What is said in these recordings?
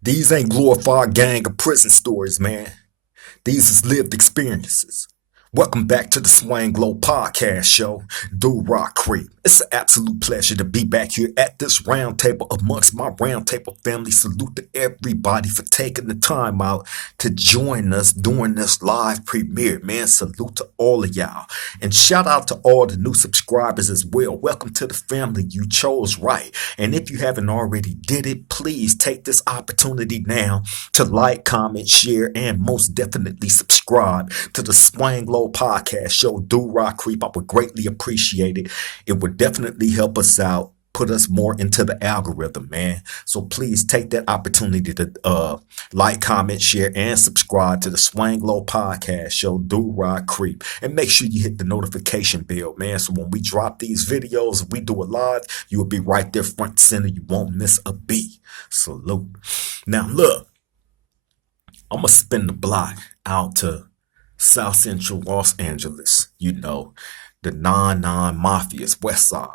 These ain't glorified gang or prison stories, man. These is lived experiences. Welcome back to the Swang Glow Podcast Show, Do Rock Creep. It's an absolute pleasure to be back here at this round table amongst my round table family. Salute to everybody for taking the time out to join us during this live premiere, man. Salute to all of y'all. And shout out to all the new subscribers as well. Welcome to the family. You chose right. And if you haven't already did it, please take this opportunity now to like, comment, share, and most definitely subscribe to the Swang Low Podcast Show, Do Rock Creep. I would greatly appreciate it. It would definitely help us out, put us more into the algorithm, man. So please take that opportunity to like, comment, share, and subscribe to the Swang Low Podcast Show, Do Rock Creep. And make sure you hit the notification bell, man. So when we drop these videos, if we do it live, you will be right there front and center. You won't miss a beat. Salute. Now, look, I'm going to spin the block out to South Central Los Angeles, the 9-9 Mafia's West Side.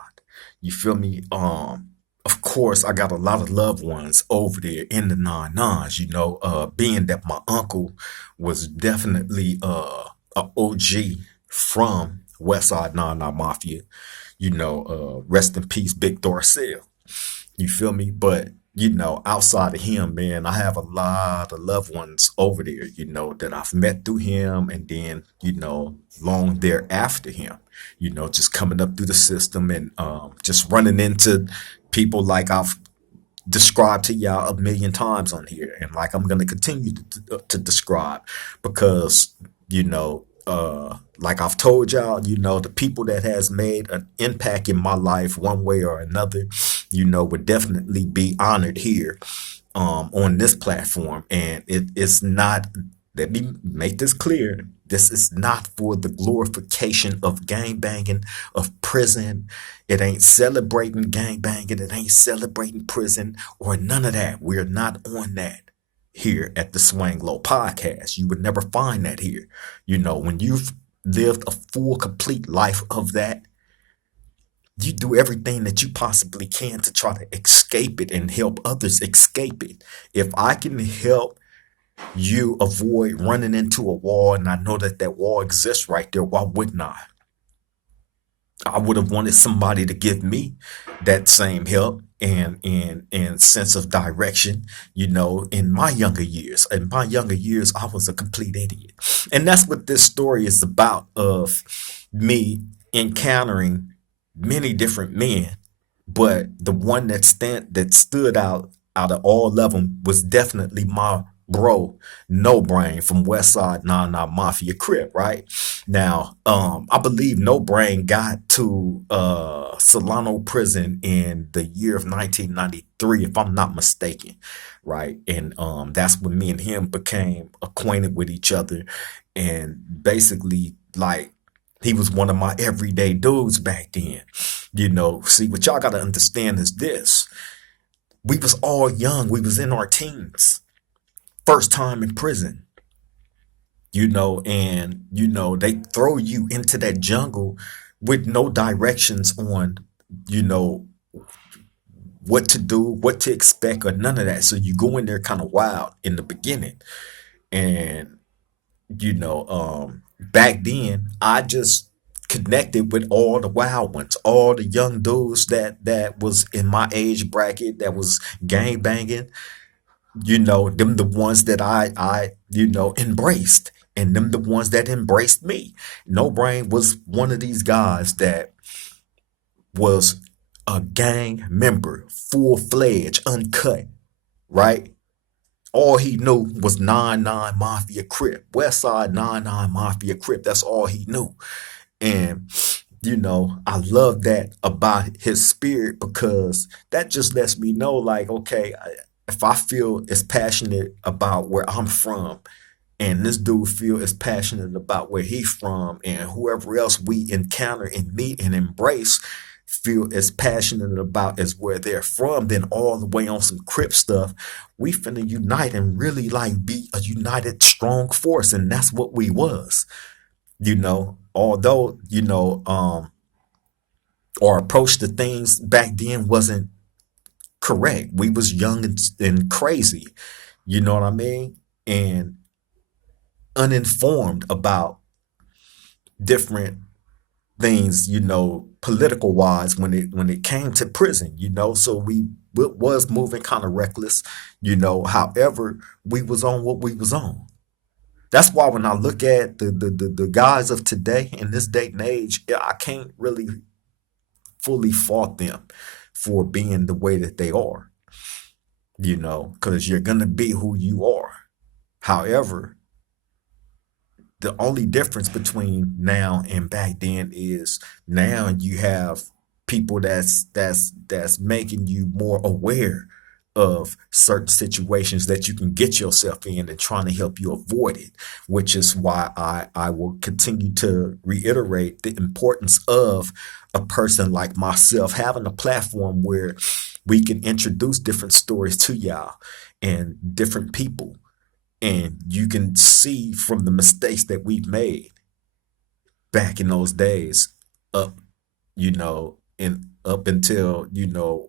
You feel me? Of course, I got a lot of loved ones over there in the 9-9s, being that my uncle was definitely a OG from West Side 9-9 Mafia. Rest in peace, Big Dorsell. You feel me? But outside of him, man, I have a lot of loved ones over there, that I've met through him and then, long thereafter him, just coming up through the system and just running into people like I've described to y'all a million times on here and like I'm going to continue to describe because, like I've told y'all, the people that has made an impact in my life one way or another, would definitely be honored here on this platform. And it's not, let me make this clear, this is not for the glorification of gang banging, of prison. It ain't celebrating gang banging. It ain't celebrating prison or none of that. We're not on that here at the Swang Low Podcast. You would never find that here. When you've lived a full, complete life of that, you do everything that you possibly can to try to escape it and help others escape it. If I can help you avoid running into a wall and I know that that wall exists right there, why wouldn't I? I would have wanted somebody to give me that same help and sense of direction, in my younger years. In my younger years, I was a complete idiot. And that's what this story is about, of me encountering many different men, but the one that stood out of all of them was definitely my bro, No Brain from West Side 9-9 Mafia Crip, right? Now, I believe No Brain got to Solano prison in the year of 1993, if I'm not mistaken, right? And that's when me and him became acquainted with each other, and basically, like, he was one of my everyday dudes back then. See, what y'all gotta understand is this. We was all young. We was in our teens. First time in prison, and, they throw you into that jungle with no directions on, you know, what to do, what to expect, or none of that. So you go in there kind of wild in the beginning. And, back then, I just connected with all the wild ones, all the young dudes that was in my age bracket, that was gang banging. Them the ones that I embraced, and them the ones that embraced me. No Brain was one of these guys that was a gang member, full fledged, uncut, right? All he knew was 9-9 Mafia Crip, West Side 9-9 Mafia Crip. That's all he knew. And, I love that about his spirit, because that just lets me know, like, okay, if I feel as passionate about where I'm from, and this dude feel as passionate about where he's from, and whoever else we encounter and meet and embrace feel as passionate about as where they're from, then all the way on some Crip stuff, we finna unite and really like be a united, strong force. And that's what we was, although, our approach to things back then wasn't correct. We was young and crazy, you know what I mean? And uninformed about different things, political wise when it came to prison, so we was moving kind of reckless, however, we was on what we was on. That's why when I look at the guys of today in this day and age, yeah, I can't really fully fault them for being the way that they are, because you're gonna be who you are. However, the only difference between now and back then is now you have people that's making you more aware of certain situations that you can get yourself in and trying to help you avoid it, which is why I will continue to reiterate the importance of a person like myself having a platform where we can introduce different stories to y'all and different people, and you can see from the mistakes that we've made back in those days up, and up until,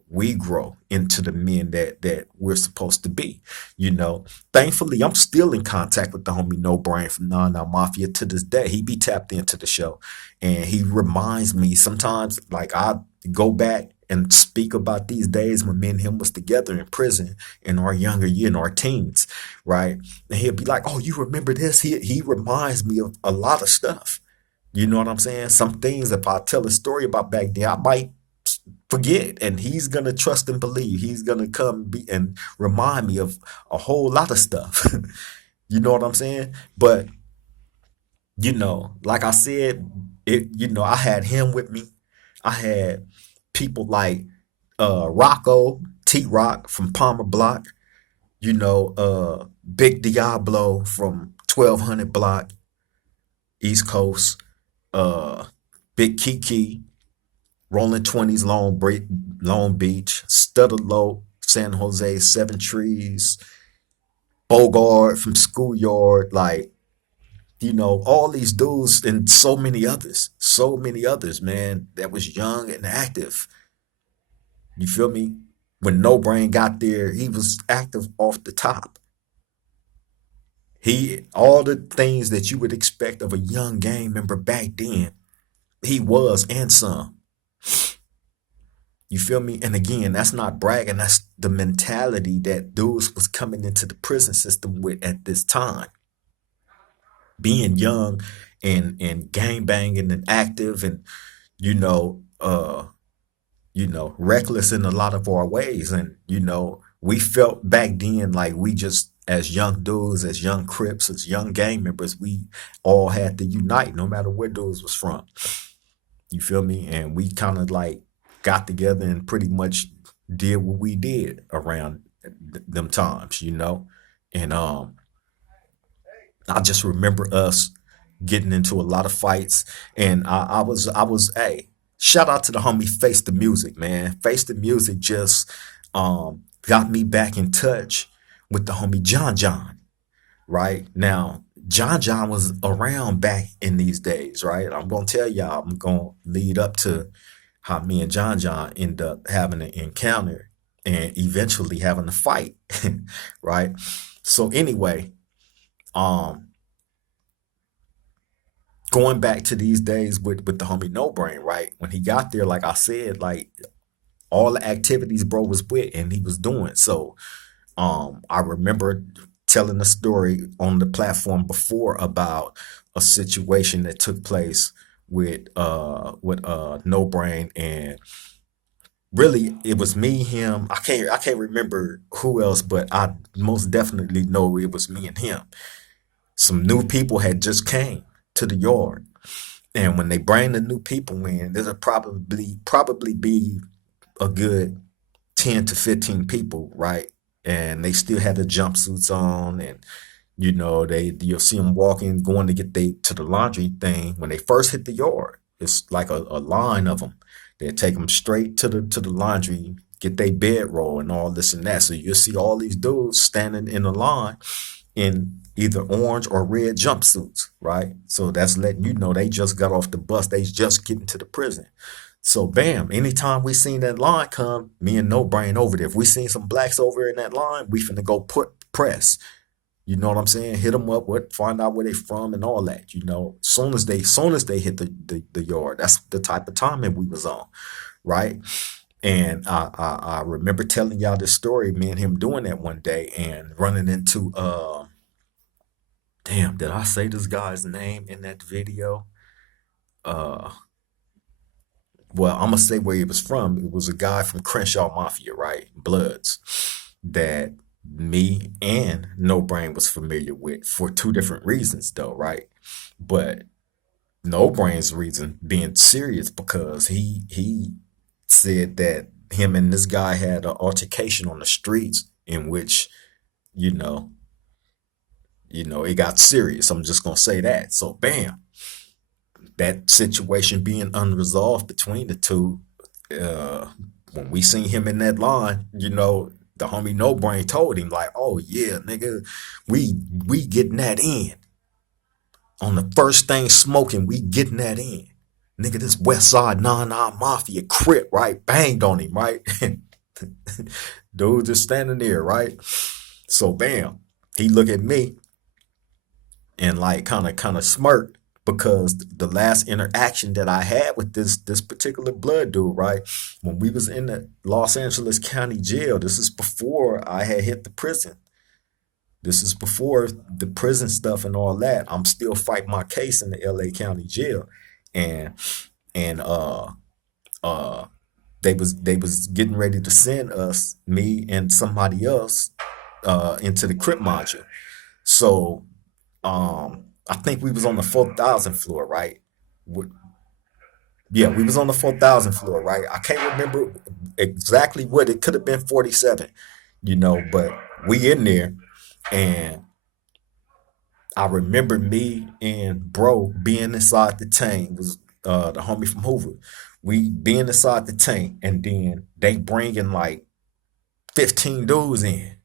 we grow into the men that we're supposed to be, you know. Thankfully, I'm still in contact with the homie No Brain from Now Mafia to this day. He be tapped into the show, and he reminds me sometimes, like, I go back and speak about these days when me and him was together in prison in our younger year, in our teens, right? And he'll be like, "Oh, you remember this?" He reminds me of a lot of stuff. You know what I'm saying? Some things, if I tell a story about back then, I might forget, and he's gonna trust and believe. He's gonna come be and remind me of a whole lot of stuff. You know what I'm saying? But like I said, I had him with me. I had people like Rocco, T Rock from Palmer Block, Big Diablo from 1200 Block, East Coast, uh, Big Kiki, Rolling 20s, Long Beach, Stutter Low, San Jose, Seven Trees, Bogart from Schoolyard, like, all these dudes and so many others, man, that was young and active. You feel me? When No Brain got there, he was active off the top. All the things that you would expect of a young gang member back then, he was, and some. You feel me? And again, that's not bragging. That's the mentality that dudes was coming into the prison system with at this time. Being young and gang banging and active and, you know, uh, reckless in a lot of our ways. And, we felt back then like we just, as young dudes, as young Crips, as young gang members, we all had to unite no matter where dudes was from. You feel me? And we kind of like got together and pretty much did what we did around them times, And I just remember us getting into a lot of fights, and hey, shout out to the homie Face the Music, man. Face the Music just got me back in touch with the homie John John. Right now, John John was around back in these days, right? I'm gonna tell y'all, I'm gonna lead up to how me and John John end up having an encounter and eventually having a fight, right? So anyway, um, going back to these days with the homie No Brain, right? When he got there, like I said, like all the activities bro was with and he was doing. So I remember telling a story on the platform before about a situation that took place with No Brain, and really it was me, him. I can't remember who else, but I most definitely know it was me and him. Some new people had just came to the yard, and when they bring the new people in, there'll probably be a good 10 to 15 people, right? And they still had the jumpsuits on, and you'll see them walking, going to get they to the laundry thing. When they first hit the yard, it's like a line of them. They take them straight to the laundry, get their bedroll and all this and that. So you'll see all these dudes standing in a line in either orange or red jumpsuits, right? So that's letting you know they just got off the bus. They just getting to the prison. So bam, anytime we seen that line come, me and No Brain over there. If we seen some blacks over in that line, we finna go put press. You know what I'm saying? Hit them up, what, find out where they from and all that. You know, soon as they hit the yard, that's the type of timing we was on, right? And I remember telling y'all this story, me and him doing that one day and running into damn, did I say this guy's name in that video? Uh well, I'm gonna say where he was from. It was a guy from Crenshaw Mafia, right? Bloods, that me and No Brain was familiar with for two different reasons, though, right? But No Brain's reason being serious because he said that him and this guy had an altercation on the streets in which, you know, it got serious. I'm just gonna say that. So bam, that situation being unresolved between the two, uh, when we seen him in that line, the homie No Brain told him like, "Oh yeah, nigga, we getting that in on the first thing smoking. We getting that in, nigga. This West Side Mafia Crip, right? Banged on him, right? Dude just standing there, right? So bam, he look at me and like kind of smirk because the last interaction that I had with this particular blood dude, right, when we was in the Los Angeles County Jail, this is before I had hit the prison. This is before the prison stuff and all that. I'm still fighting my case in the LA County Jail, and and uh they was getting ready to send us, me and somebody else, into the Crip module. So I think we was on the 4,000 floor, right? W- Yeah, we was on the 4,000 floor, right? I can't remember exactly what it could have been, 47, but we in there, and I remember me and bro being inside the tank. Was the homie from Hoover. We being inside the tank, and then they bringing like 15 dudes in,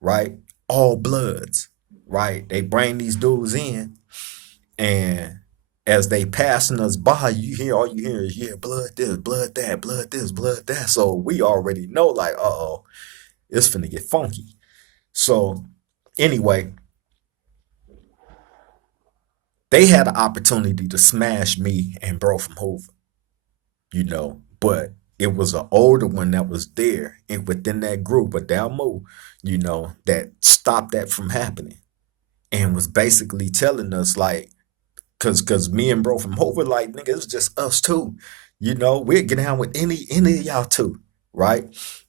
right? All bloods, right? They bring these dudes in, and as they passing us by, all you hear is, yeah, blood this, blood that, blood this, blood that. So we already know, like, uh-oh, it's finna get funky. So anyway, they had an opportunity to smash me and bro from Hoover, but it was an older one that was there and within that group, a Dalmo, that stopped that from happening and was basically telling us like, cause me and bro from Hoover, like, nigga, it's just us two. We'll get down with any of y'all two, right?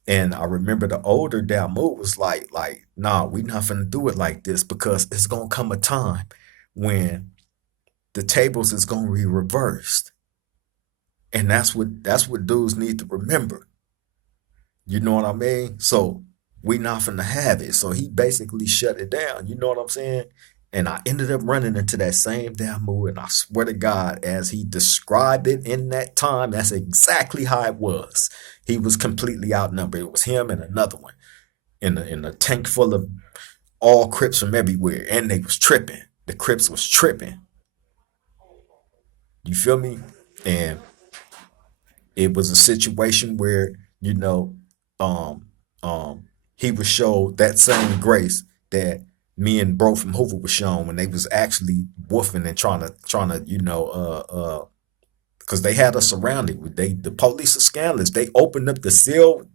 And I remember the older Dalmo was like, nah, we not finna do it like this because it's gonna come a time when the tables is gonna be reversed. And that's what dudes need to remember. You know what I mean? So we not finna have it. So he basically shut it down. You know what I'm saying? And I ended up running into that same damn move. And I swear to God, as he described it in that time, that's exactly how it was. He was completely outnumbered. It was him and another one in a tank full of all Crips from everywhere. And they was tripping. The Crips was tripping. You feel me? And it was a situation where, um, he was showed that same grace that me and bro from Hoover was shown when they was actually woofing and trying to, because they had us surrounded. The police are scandalous. They opened up the seal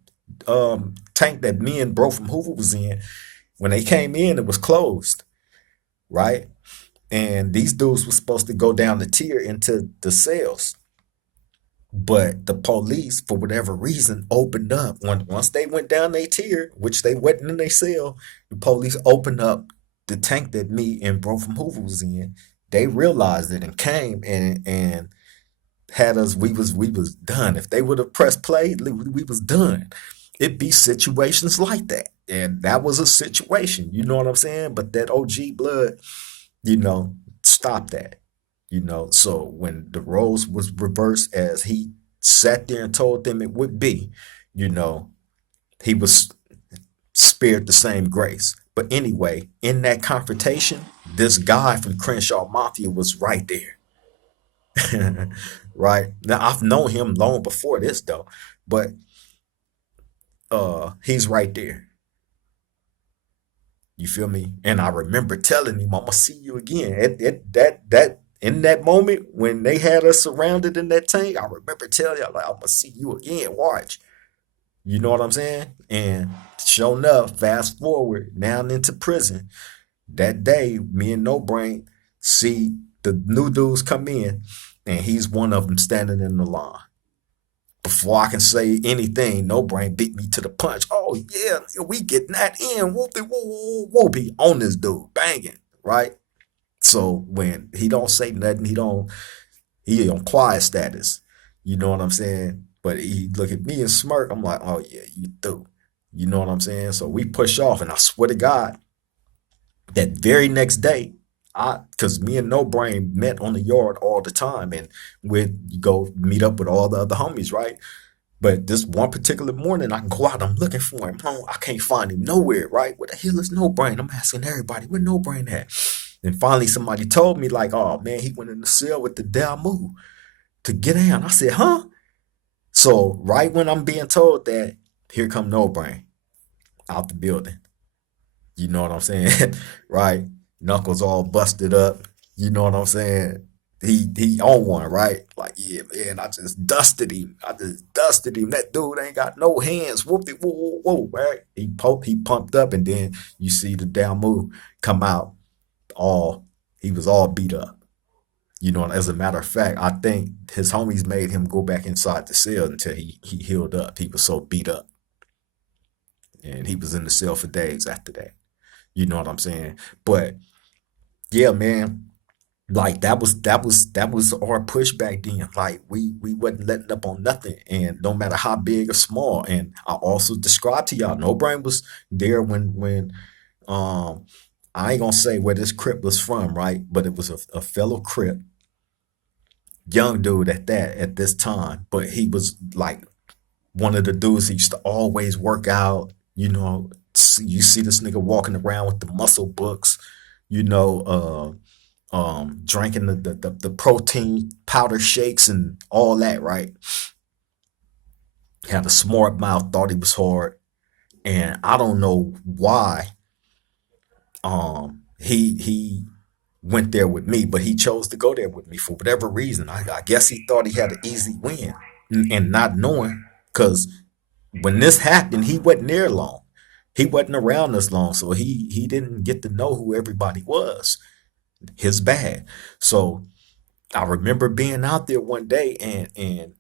tank that me and bro from Hoover was in. When they came in, it was closed, right? And these dudes were supposed to go down the tier into the cells. But the police, for whatever reason, opened up. Once they went down their tier, which they wasn't in their cell, the police opened up the tank that me and bro from Hoover was in. They realized it and came and had us. We was done. If they would have pressed play, we was done. It be situations like that, and that was a situation. You know what I'm saying? But that OG blood, stop that. So when the roles was reversed as he sat there and told them it would be, you know, he was spared the same grace. But anyway, in that confrontation, this guy from Crenshaw Mafia was right there. Right now, I've known him long before this though, but he's right there. You feel me? And I remember telling him, "I'm gonna see you again." That in that moment when they had us surrounded in that tank, I remember telling you, like, "I'm gonna see you again. Watch." You know what I'm saying? And sure enough, fast forward now into prison. That day, me and No Brain see the new dudes come in, and he's one of them standing in the line. Before I can say anything, No Brain beat me to the punch. Oh yeah, we getting that in. Whoopie whoop whoopie on this dude, banging, right? So when he don't say nothing, he on quiet status. You know what I'm saying? But he look at me and smirk. I'm like, oh yeah, you through. You know what I'm saying? So we push off, and I swear to God, that very next day, cause me and No Brain met on the yard all the time, and we'd go meet up with all the other homies, right? But this one particular morning, I can go out, I'm looking for him. Oh, I can't find him nowhere, right? Where the hell is No Brain? I'm asking everybody, where No Brain at? And finally, somebody told me, like, oh man, he went in the cell with the Damu to get down. I said, huh? So right when I'm being told that, here come No Brain out the building. You know what I'm saying? Right? Knuckles all busted up. You know what I'm saying? He on one, right? Like, yeah, man, I just dusted him. I just dusted him. That dude ain't got no hands. Whoop it, whoa, whoa, whoa, right? He pumped up, and then you see the down move come out. All he was all beat up. You know, and as a matter of fact, I think his homies made him go back inside the cell until he healed up. He was so beat up, and he was in the cell for days after that. You know what I'm saying? But yeah, man, like that was our pushback then. Like we wasn't letting up on nothing, and no matter how big or small. And I also described to y'all, No Brain was there when um I ain't gonna say where this Crip was from, right? But it was a fellow Crip, young dude at that at this time. But he was like one of the dudes that used to always work out. You know, you see this nigga walking around with the muscle books. You know, drinking the protein powder shakes and all that, right? Had a smart mouth, thought he was hard, and I don't know why he went there with me, but he chose to go there with me for whatever reason. I guess he thought he had an easy win, and not knowing, because when this happened, he wasn't there long. He wasn't around us long, so he didn't get to know who everybody was. His bad. So I remember being out there one day, and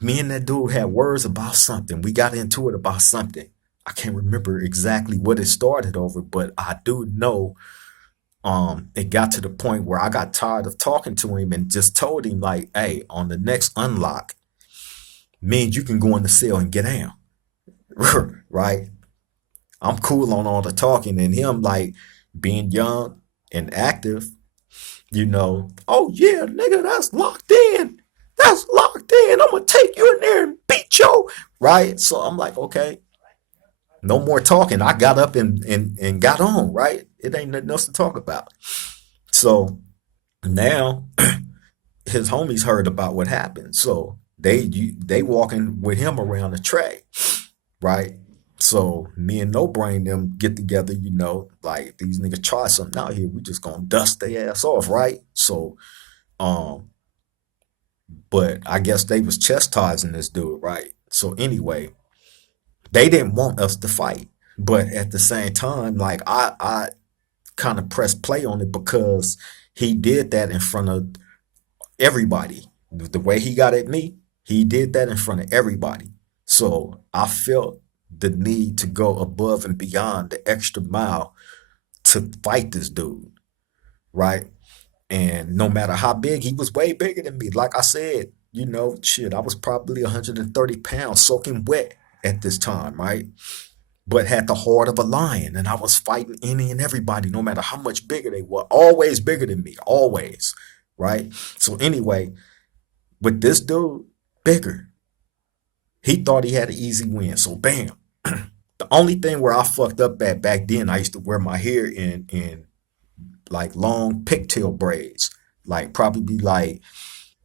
me and that dude had words about something. We got into it about something. I can't remember exactly what it started over, but I do know it got to the point where I got tired of talking to him and just told him, like, hey, on the next unlock, means you can go in the cell and get down. Right? I'm cool on all the talking, and him like being young and active, you know, oh yeah, nigga, that's locked in. That's locked in. I'm gonna take you in there and beat you. Right? So I'm like, okay, no more talking. I got up and got on, right? It ain't nothing else to talk about. So now his homies heard about what happened. So they walking with him around the track, right? So me and No Brain them get together, you know, like these niggas try something out here. We just gonna dust their ass off, right? So um, but I guess they was chastising this dude, right? So anyway, they didn't want us to fight. But at the same time, like I kind of pressed play on it because he did that in front of everybody. The way he got at me, he did that in front of everybody. So I felt the need to go above and beyond the extra mile to fight this dude, right? And no matter how big, he was way bigger than me. Like I said, you know, shit, I was probably 130 pounds soaking wet at this time, right? But had the heart of a lion, and I was fighting any and everybody, no matter how much bigger they were, always bigger than me, always, right? So anyway, with this dude, bigger, he thought he had an easy win. So bam. The only thing where I fucked up at back then, I used to wear my hair in like long pigtail braids, like probably like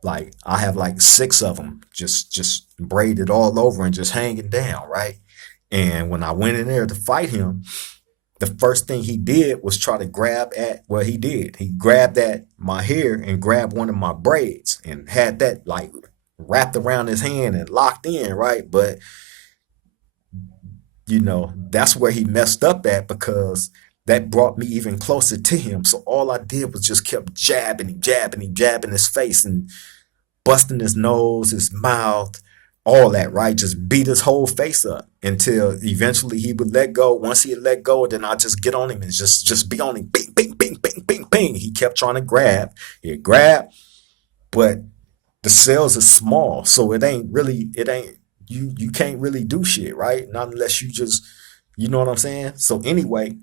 Like I have like six of them just braided all over and just hanging down, right? And when I went in there to fight him, the first thing he did was try to grab at well he did. He grabbed at my hair and grabbed one of my braids and had that like wrapped around his hand and locked in, right? But that's where he messed up at because that brought me even closer to him. So all I did was just kept jabbing his face and busting his nose, his mouth, all that, right? Just beat his whole face up until eventually he would let go. Once he had let go, then I just get on him and just be on him. Bing, bing, bing, bing, bing, bing. He kept trying to grab. He'd grab, but the cells are small, so it ain't you can't really do shit, right? Not unless you know what I'm saying? So anyway,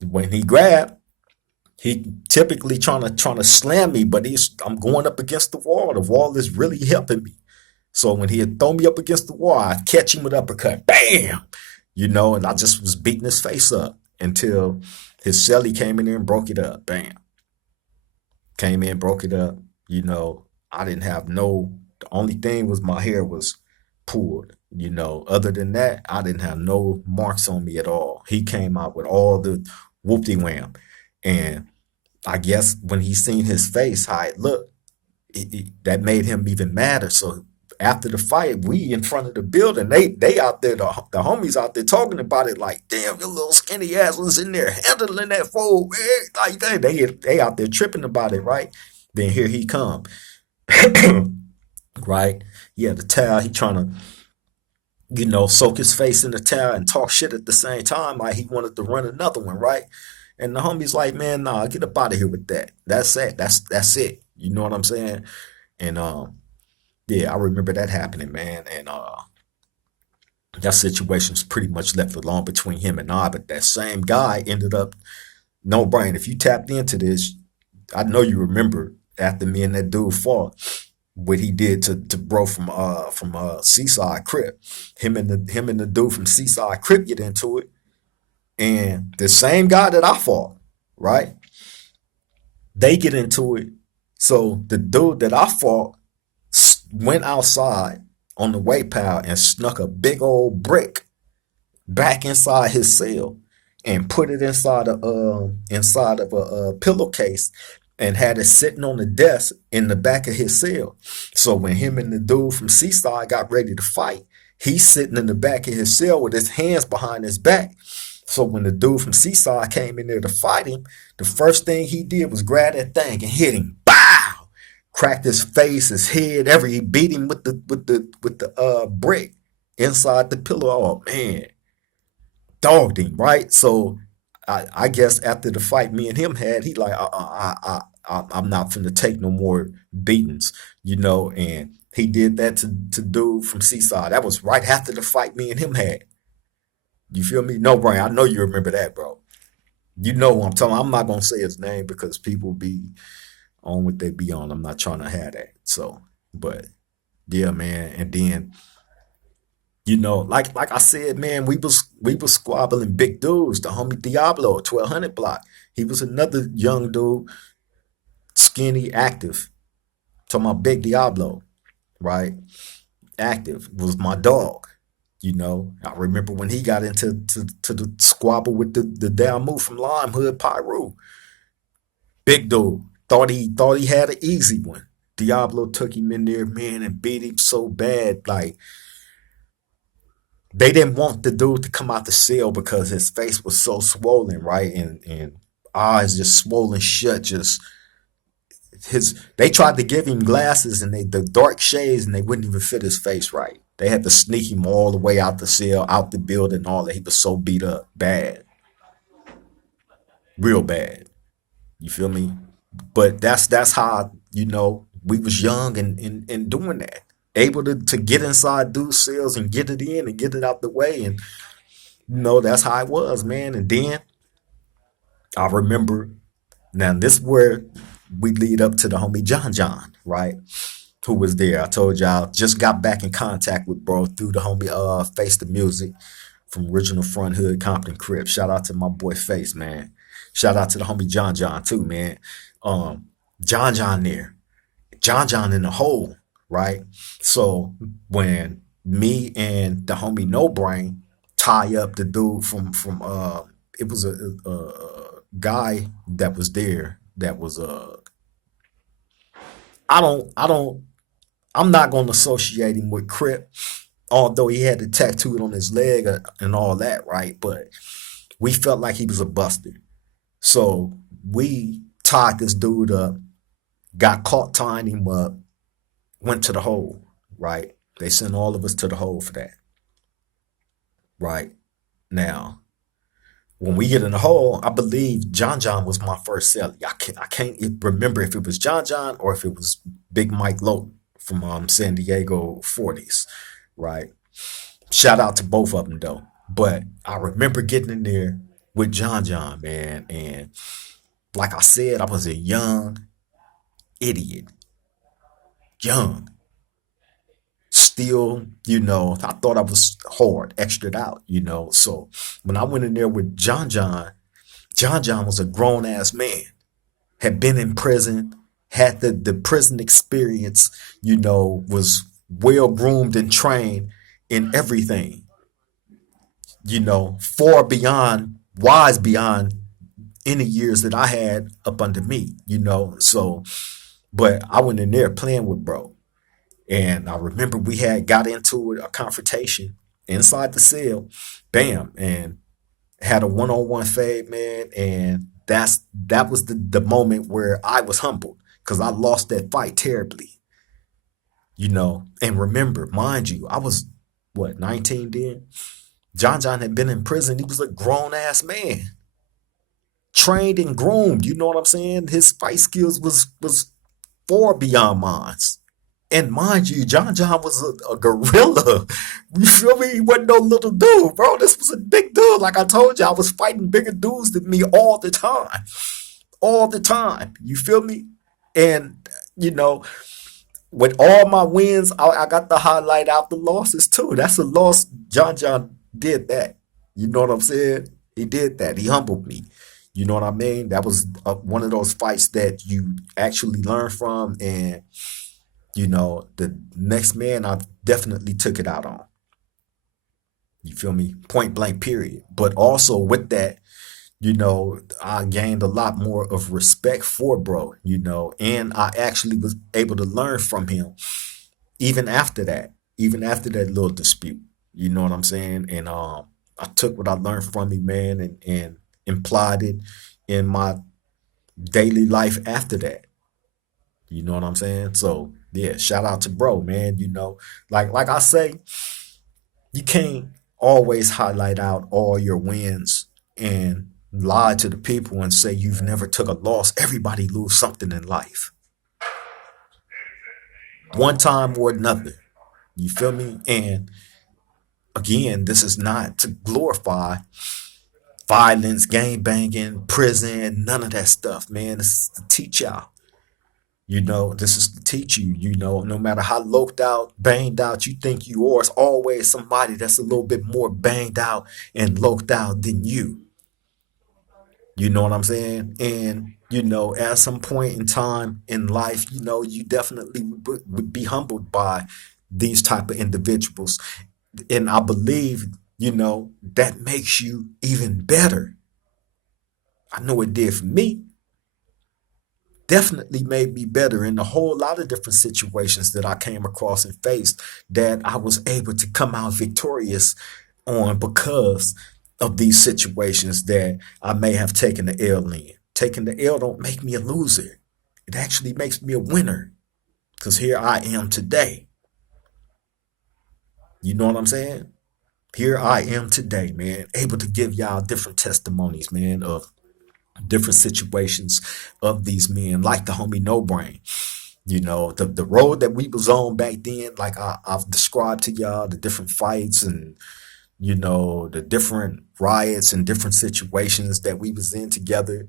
when he grabbed, he typically trying to slam me, but I'm going up against the wall. The wall is really helping me. So when he had thrown me up against the wall, I'd catch him with uppercut, bam, and I just was beating his face up until his celly came in there and broke it up, bam. Came in, broke it up. I didn't have the only thing was my hair was pulled. Other than that, I didn't have no marks on me at all. He came out with all the whoopty wham. And I guess when he seen his face, how it looked, that made him even madder. So after the fight, we in front of the building, they out there, the homies out there talking about it like, damn, your little skinny ass was in there handling that fool, man. Like they out there tripping about it, right? Then here he come, right? Yeah, the towel, he trying to, soak his face in the towel and talk shit at the same time, like he wanted to run another one, right? And the homie's like, man, nah, get up out of here with that. That's it. That's it. You know what I'm saying? And yeah, I remember that happening, man. And that situation was pretty much left alone between him and I. But that same guy ended up, no brain. If you tapped into this, I know you remember after me and that dude fought, what he did to bro from Seaside Crip. Him and the dude from Seaside Crip get into it, and the same guy that I fought, right? They get into it. So the dude that I fought went outside on the weight pile and snuck a big old brick back inside his cell and put it inside of a pillowcase and had it sitting on the desk in the back of his cell. So when him and the dude from Seaside got ready to fight, he's sitting in the back of his cell with his hands behind his back. So when the dude from Seaside came in there to fight him, the first thing he did was grab that thing and hit him. Bow! Cracked his face, his head, he beat him with the brick inside the pillow. Oh man, dogged him, right? So I guess after the fight me and him had, he like, I'm not finna take no more beatings, and he did that to dude from Seaside. That was right after the fight me and him had. You feel me? No, Brian, I know you remember that, bro. You know who I'm talking. I'm not gonna say his name because people be on what they be on. I'm not trying to have that. So, but yeah, man. And then like I said, man, we was squabbling big dudes. The homie Diablo, 1200 block. He was another young dude, skinny, active. Talking about Big Diablo, right? Active was my dog. I remember when he got into to the squabble with the damn move from Lime Hood Pyru. Big dude thought he had an easy one. Diablo took him in there, man, and beat him so bad. Like they didn't want the dude to come out the cell because his face was so swollen, right? And eyes just swollen shut, just they tried to give him glasses and the dark shades and they wouldn't even fit his face right. They had to sneak him all the way out the cell, out the building, all that. He was so beat up, bad, real bad. You feel me? But that's how we was young and doing that, able to get inside dude's cells and get it in and get it out the way, and that's how it was, man. And then I remember now this is where we lead up to the homie John John, right? Who was there. I told y'all just got back in contact with bro through the homie Face the Music from Original Front Hood Compton Crip. Shout out to my boy Face, man. Shout out to the homie John John too, man. John John there. John in the hole, right? So when me and the homie No Brain tie up the dude from it was a guy that was there that was I don't I'm not gonna associate him with Crip, although he had the tattooed on his leg and all that, right? But we felt like he was a buster. So we tied this dude up, got caught tying him up, went to the hole, right? They sent all of us to the hole for that, right? Now, when we get in the hole, I believe John was my first celly. I can't remember if it was John or if it was Big Mike Lowe from San Diego 40s, right? Shout out to both of them though. But I remember getting in there with John, man, and like I said, I was a young idiot, young. Still, I thought I was hard, extra out, So when I went in there with John was a grown ass man, had been in prison, had the prison experience, was well groomed and trained in everything, far beyond, wise beyond any years that I had up under me, So, but I went in there playing with bro. And I remember we had got into a confrontation inside the cell, bam, and had a one-on-one fade, man. And that was the moment where I was humbled because I lost that fight terribly, And remember, mind you, I was what, 19 then? John had been in prison. He was a grown ass man, trained and groomed. You know what I'm saying? His fight skills was far beyond mine. And mind you, John was a gorilla. You feel me? He wasn't no little dude, bro. This was a big dude. Like I told you, I was fighting bigger dudes than me all the time. All the time. You feel me? And, with all my wins, I got to highlight out the losses too. That's a loss. John did that. You know what I'm saying? He did that. He humbled me. You know what I mean? That was one of those fights that you actually learn from. And, the next man, I definitely took it out on. You feel me? Point blank, period. But also with that, I gained a lot more of respect for bro, and I actually was able to learn from him even after that little dispute. You know what I'm saying? And I took what I learned from him, man, and implied it in my daily life after that. You know what I'm saying? So yeah, shout out to bro, man. Like I say, you can't always highlight out all your wins and lie to the people and say you've never took a loss. Everybody lose something in life, one time or another. You feel me? And again, this is not to glorify violence, gang banging, prison, none of that stuff, man. This is to teach y'all. This is to teach you, no matter how loped out, banged out you think you are, it's always somebody that's a little bit more banged out and loped out than you. You know what I'm saying? And, at some point in time in life, you definitely would be humbled by these type of individuals. And I believe, that makes you even better. I know it did for me. Definitely made me better in a whole lot of different situations that I came across and faced that I was able to come out victorious on because of these situations that I may have taken the L in. Taking the L don't make me a loser. It actually makes me a winner because here I am today. You know what I'm saying? Here I am today, man, able to give y'all different testimonies, man, of different situations of these men, like the homie No Brain. The road that we was on back then, like I've described to y'all, the different fights and the different riots and different situations that we was in together.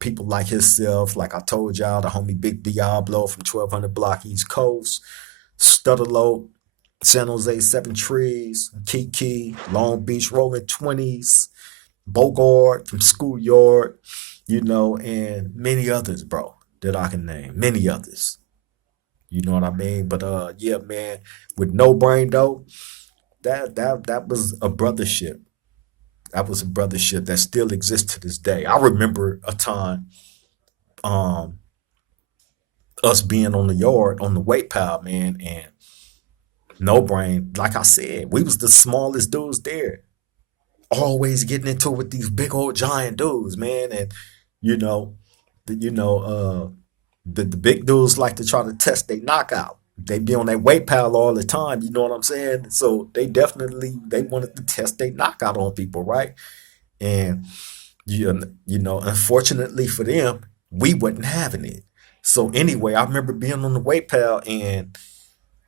People like himself, like I told y'all, the homie Big Diablo from 1200 Block East Coast, Stutterlow, San Jose Seven Trees, Kiki, Long Beach Rolling 20s, Bogart from Schoolyard, and many others, bro. that I can name. Many others. You know what I mean? But yeah, man, with No Brain though, that was a brothership. That was a brothership that still exists to this day. I remember a time um us being on the yard on the weight pile, man, and No Brain, like I said, we was the smallest dudes there. Always getting into it with these big old giant dudes, man. And you know, you know, the big dudes like to try to test their knockout. They be on their weight pile all the time, you know what I'm saying? So they wanted to test their knockout on people, right? And you know, unfortunately for them, we wasn't having it. So anyway, I remember being on the weight pile and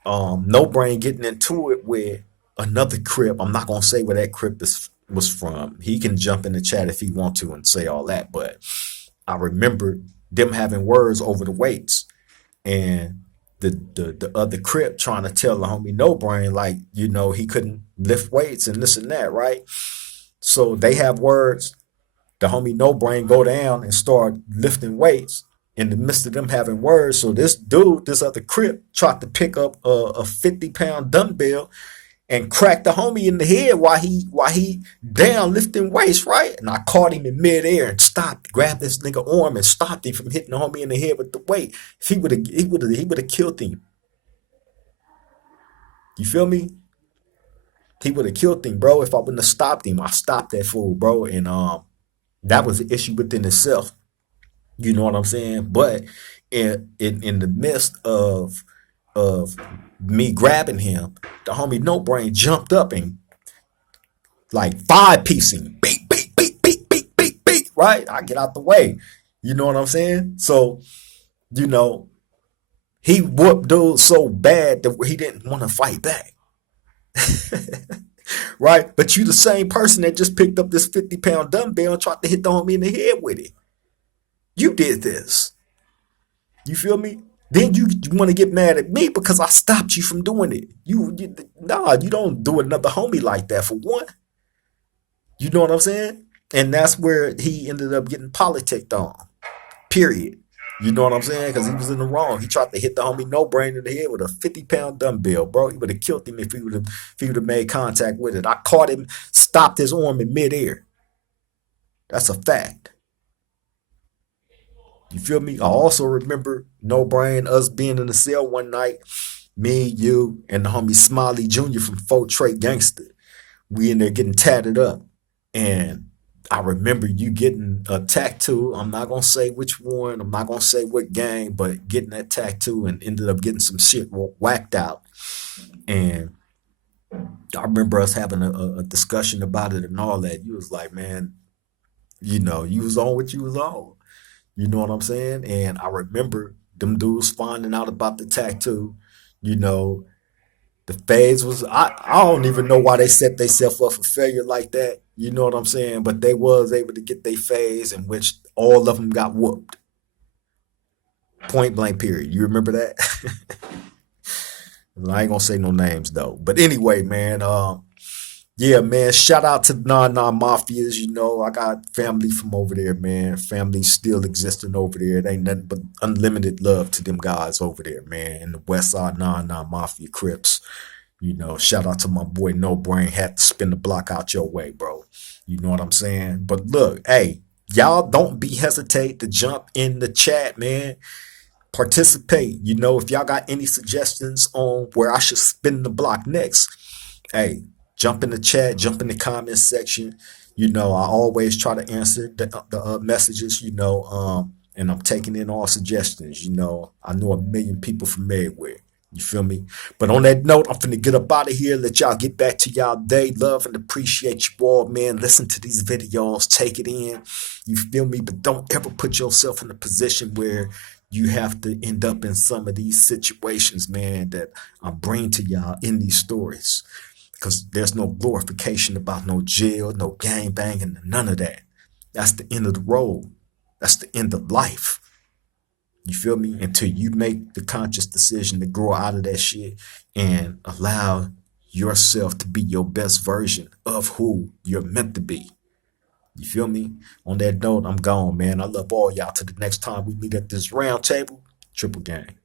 No Brain getting into it with another Crip. I'm not gonna say where that Crip was from. He can jump in the chat if he want to and say all that, but I remember them having words over the weights and the other Crip trying to tell the homie No Brain like, you know, he couldn't lift weights and this and that, right? So they have words. The homie No Brain go down and start lifting weights in the midst of them having words. So this dude, this other Crip, tried to pick up a 50-pound dumbbell and crack the homie in the head while he down lifting weights, right? And I caught him in midair and stopped, grabbed this nigga arm and stopped him from hitting the homie in the head with the weight. If he would have killed him. You feel me? He would have killed him, bro. If I wouldn't have stopped him, I stopped that fool, bro. And that was an issue within itself. You know what I'm saying? But in the midst of me grabbing him, the homie No Brain jumped up and like five piecing, beat, beat, beat, beat, beat, beat, beat. Right? I get out the way. You know what I'm saying? So, you know, he whooped dude so bad that he didn't want to fight back. Right? But you the same person that just picked up this 50-pound dumbbell and tried to hit the homie in the head with it. You did this. You feel me? Then you want to get mad at me because I stopped you from doing it. Nah, you don't do another homie like that for one. You know what I'm saying? And that's where he ended up getting politicked on. Period. You know what I'm saying? Because he was in the wrong. He tried to hit the homie No Brain in the head with a 50-pound dumbbell, bro. He would have killed him if he would have made contact with it. I caught him, stopped his arm in midair. That's a fact. You feel me? I also remember No Brain, us being in the cell one night, me, you, and the homie Smiley Jr. from Fort Trey Gangster. We in there getting tatted up. And I remember you getting a tattoo. I'm not gonna say which one, I'm not gonna say what gang, but getting that tattoo and ended up getting some shit whacked out. And I remember us having a discussion about it and all that. You was like, man, you know, you was on what you was on. You know what I'm saying? And I remember them dudes finding out about the tattoo. You know, the phase was I don't even know why they set themselves up for failure like that. You know what I'm saying? But they was able to get their phase in which all of them got whooped. Point blank period. You remember that? I ain't gonna say no names though. But anyway, man, yeah, man. Shout out to non Mafias. You know, I got family from over there, man. Family still existing over there. It ain't nothing but unlimited love to them guys over there, man. In the West Side Mafia Crips. You know, shout out to my boy No Brain. Had to spin the block out your way, bro. You know what I'm saying? But look, hey, y'all don't be hesitate to jump in the chat, man. Participate. You know, if y'all got any suggestions on where I should spin the block next, hey, jump in the chat, jump in the comments section. You know, I always try to answer the messages, you know, and I'm taking in all suggestions. You know, I know a million people from everywhere. You feel me? But on that note, I'm finna get up out of here, let y'all get back to y'all day. Love and appreciate you all, man. Listen to these videos, take it in. You feel me? But don't ever put yourself in a position where you have to end up in some of these situations, man, that I bring to y'all in these stories. Because there's no glorification about no jail, no gang banging, none of that. That's the end of the road. That's the end of life. You feel me? Until you make the conscious decision to grow out of that shit and allow yourself to be your best version of who you're meant to be. You feel me? On that note, I'm gone, man. I love all y'all. Till the next time we meet at this round table, triple gang.